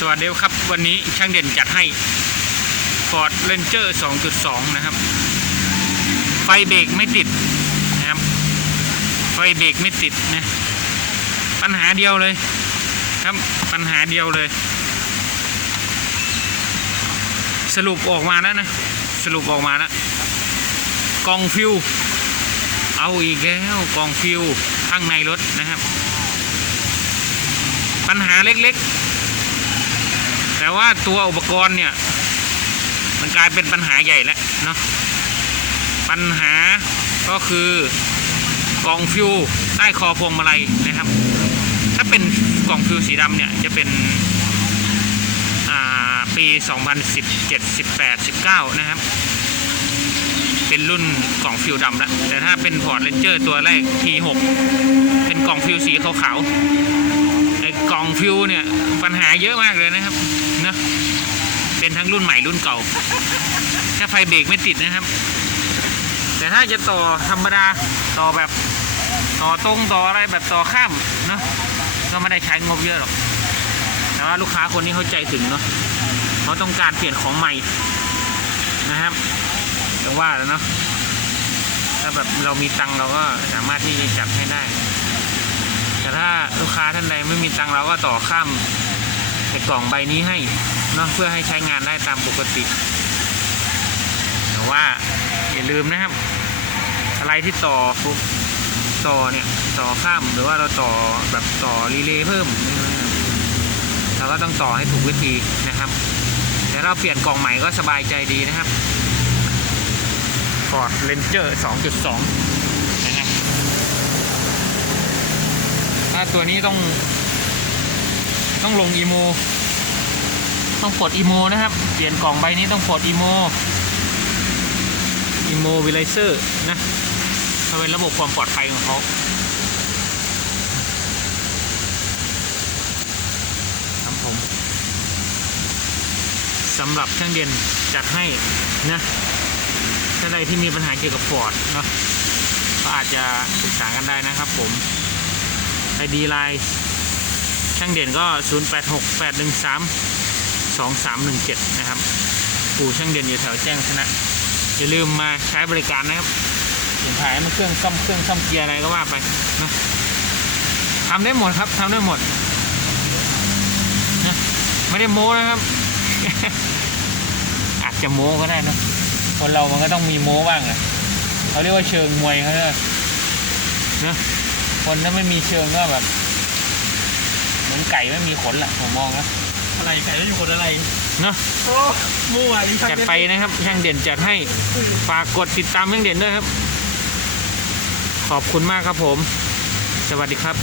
สวัสดีครับ วันนี้ช่างเด่นจัดให้ Ford Ranger 2.2 นะครับ ไฟเบรกไม่ติดนะครับ ไฟเบรกไม่ติดนะ ปัญหาเดียวเลยครับปัญหาเดียวเลย สรุปออกมาแล้วนะ สรุปออกมาแล้วกองฟิว เอาอีกแล้วกองฟิวข้างในรถนะครับ ปัญหาเล็กๆ แต่ว่าตัวอุปกรณ์เนี่ย มันกลายเป็นปัญหาใหญ่แล้วเนาะปัญหาก็คือกล่องฟิวใต้คอพวงมาลัยนะครับ ถ้าเป็นกล่องฟิวสีดำเนี่ยจะเป็นอ่าปี 2017 18 19 นะครับ เป็นรุ่นกล่องฟิวดำแล้วแต่ถ้าเป็นพอร์ตเลนเจอร์ตัวแรก T6 เป็นกล่องฟิวสีขาวๆไอ้กล่องฟิวเนี่ย ปัญหาเยอะมากเลยนะครับ นะเป็นทั้งรุ่นใหม่รุ่นเก่าแค่ไฟเบรกไม่ติดนะครับ แต่ถ้าจะต่อธรรมดาต่อแบบต่อตรงต่ออะไรแบบต่อข้ามเนอะก็ไม่ได้ใช้งบเยอะหรอก แต่ว่าลูกค้าคนนี้เข้าใจถึงเนาะเขาต้องการเปลี่ยนของใหม่นะครับแต่ว่าแล้วเนาะถ้าแบบเรามีตังเราก็สามารถที่จะจัดให้ได้ แต่ถ้าลูกค้าท่านใดไม่มีตังเราก็ต่อข้าม กล่องใบนี้ให้เนาะเพื่อให้ใช้งานได้ตามปกติ แต่ว่าอย่าลืมนะครับ อะไรที่ต่อปุ๊บต่อเนี่ยต่อข้ามหรือว่าเราต่อแบบต่อรีเลย์เพิ่มเราก็ต้องต่อให้ถูกวิธีนะครับแต่เราเปลี่ยนกล่องใหม่ก็สบายใจดีนะครับ Ford Ranger 2.2 นะครับถ้าตัวนี้ต้อง ต้องลงอีโม ต้องปลดอีโมนะครับ เปลี่ยนกล่องใบนี้ต้องปลดอีโมอีโมวิไลเซอร์นะถ้าเป็นระบบความปลอดภัยของเขาครับผมสำหรับช่างเด่นจัดให้นะถ้าใดที่มีปัญหาเกี่ยวกับฟอร์ดเนาะก็อาจจะปรึกษากันได้นะครับผมไอดีไลน์ ช่างเด่นก็ 086813 2317 นะครับปู่ช่างเด่นอยู่แถวแจ้งชนะ อย่าลืมมาใช้บริการนะครับเปลี่ยนถ่ายมาเครื่องซ่อมเครื่องซ่อมเกียร์อะไรก็ว่าไปนะทำได้หมดครับทำได้หมดนะไม่ได้โม้นะครับ อาจจะโม้ก็ได้นะคนเรามันก็ต้องมีโม้บ้างอะเขาเรียกว่าเชิงมวยเขาเลยนะคนถ้าไม่มีเชิงก็แบบ เหมือนไก่ไม่มีขนแหละผมมองนะอะไรไก่ไม่มีคนอะไรเนาะโอ้มั่วอีกจัดไปนะครับช่างเด่นจัดให้ฝากกดติดตามช่างเด่นด้วยครับ ขอบคุณมากครับผม สวัสดีครับ